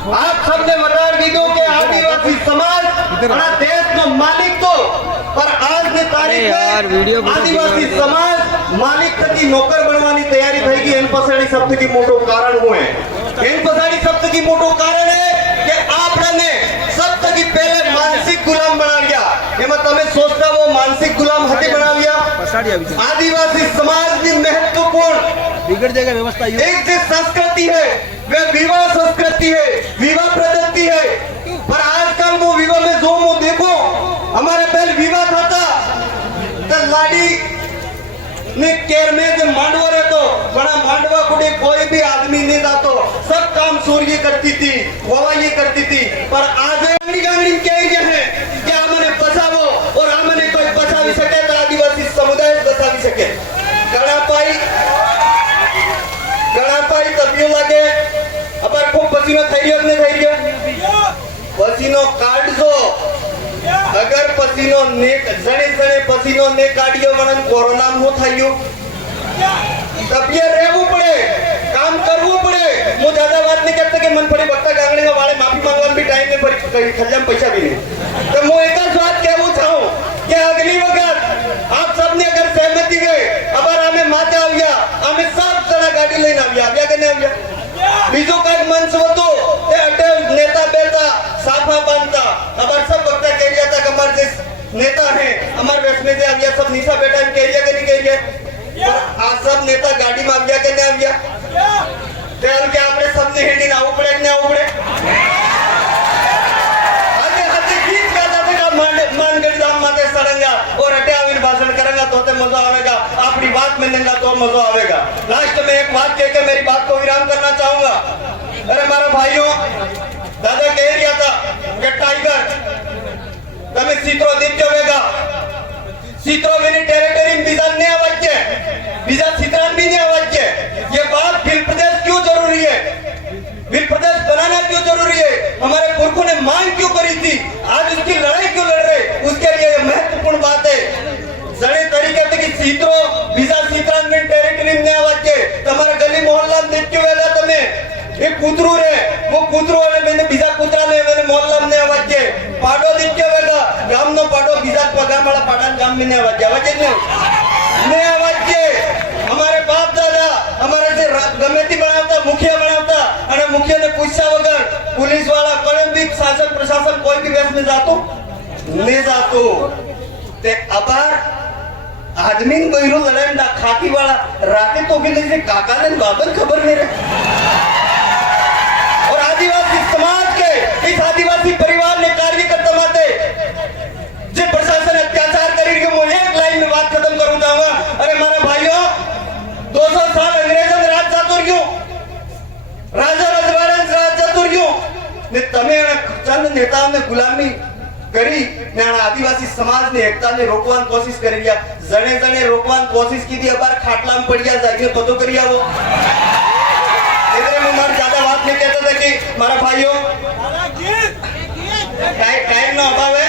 આપ સબને બતાવી દીધું કે આદિવાસી સમાજ આપણા દેશનો માલિક તો પર આજની તારીખે આદિવાસી સમાજ માલિક થકી નોકર બનવાની તૈયારી થઈ ગઈ. એન પછાડી સૌથી મોટો કારણ હું એન પછાડી સૌથી મોટો કારણ એ કે આપણને સૌથી પહેલે માનસિક ગુલામ બનાવ્યા. એમાં તમે સોચતા હો માનસિક ગુલામ હતી બનાવ્યા. आदिवासी समाज की महत्वपूर्ण बिगड़ जाएगा व्यवस्था एक जो संस्कृति है वह विवाह संस्कृति है, विवाह पद्धति है. पर आजकल वो विवाह में जो वो देखो हमारे पहले विवाह था तो लाड़ी ने केर में जो मांडवा रहतो बड़ा मांडवा कुड़े कोई भी आदमी नहीं जातो. सब काम सूर्य करती थी, ववा ये करती थी. पर आज गांगड़ी कह रही है कि हमने बचावो और हमने कोई बचावी सके तो आदिवासी समुदाय बचावी सके. गणापाई तबियो लागे अपर खूब पसीनो થઈ રહ્યો ને થઈ રહ્યો પસીનો કાઢજો. अगर पसीनो ने जणे पसीनो ने काढियो वणन कोरोना નું થયું तबिये રહેવું પડે, काम કરવું પડે. હું ज्यादा बात नहीं करता कि मन पड़ी बट्टा गांगड़ी में वाले माफी मांगवान भी टाइम में पड़ी खजाम पैसा भी नहीं. तो मैं एक જ વાત કહેવું ચાહું કે अगली वक्त आप सबने अगर सहमति गए अबर हमें माते આવ્યા અમે सब जना गाड़ी લઈને આવ્યા કે નહીં આવ્યા. બીજો કઈ મંચ હતો તે અટે નેતા બેતા સાફા બાંધતા અબર सब वक्त कह रहा था कि हमारे जिस नेता है हमारे वेस्ट में से આવ્યા सब निशा बेटा कह रहा कि नहीं कह रहा. આ सब नेता गाड़ी में આવ્યા કે નહીં આવ્યા. તેમ કે આપણે सबने હેડીને આવવું પડે કે નહીં આવવું પડે. આજે હાથે ગીત ગાતા બેટા मानगढ़ धाम माते सड़ेगा और अटे आविन भाषण करेगा तो मजा आएगा. अपनी बात मानेगा तो मजा आएगा. लास्ट में एक बात कह के मेरी बात को विराम करना चाहूंगा. अरे मारा भाइयों दादा कह रहा था कि टाइगर તમે ચિત્રો દેખ્યો વેગા ચિત્રો વેની ટેરિટરી में बीजा ने आवाज है बीजा चित्रान भी नहीं आवाज है. ये बात भील प्रदेश क्यों जरूरी है, भील प्रदेश बनाना क्यों जरूरी है, हमारे पुरखों ने मांग क्यों करी थी, आज उसकी लड़ाई क्यों लड़ रहे, उसके लिए महत्वपूर्ण बात है. जड़े तरीके से कि चित्रो बीजा चित्रान में टेरिटरी में आवाज है. तुम्हारे गली मोहल्ला में देख्यो वेगा તમે एक कूतरू रे वो कूतरू અને મેને બીજા કૂતરા ને મેને મોહલ્લા में आवाज है. પાડો દેખ્યો વેગા ગામ નો પાડો બીજા પગામ વાળા પાડાન ગામ में आवाज ने आवाज है. हमारे बाप दादा हमारे से गमेती बनावता मुखिया बनावता અને મુખિયા ને પૂછ્યા વગર पुलिस वाला कड़म भी शासन प्रशासन कोई भी वेश में जातो नहीं जातो. ते अबार आदमी बहिरो लड़ाई खाकी वाला राते तो भी नहीं काका ने बाबर खबर नहीं रहे. और आदिवासी समाज के इस आदिवासी परिवार ने कार्यकर्ता माते जो प्रशासन अत्याचार करी रही वो एक लाइन में बात खत्म करूं चाहूंगा. अरे मारा भाइयों 200 साल अंग्रेजों ने राज जातो रह्यो, राजा रजवाड़ा ने राज जातो रह्यो ने तमे चंद नेताओं ने गुलामी करी ने आदिवासी समाज ने एकता ने रोकवान कोशिश करी रिया. जने जने रोकवान कोशिश की थी अबार खाटला में पड़ गया जागियो तो करी आवो. इधर मैं मार ज्यादा बात नहीं कहता था कि मारा भाइयों टाइम ना अभाव है.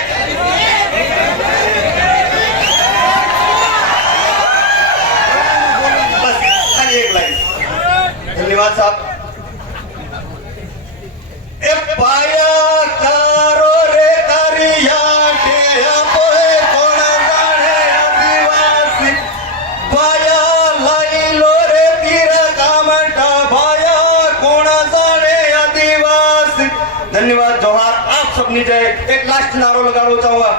बस खाली एक लाइन. धन्यवाद साहब. ए पाया कारो रे कारिया डेया पोए कोण जाने आदिवासी पाया लाई लो रे तीरा कामटा भाया कोण जाने आदिवासी. धन्यवाद. जोहार. आप सबनी जय. एक लास्ट नारो लगाना चाहूंगा.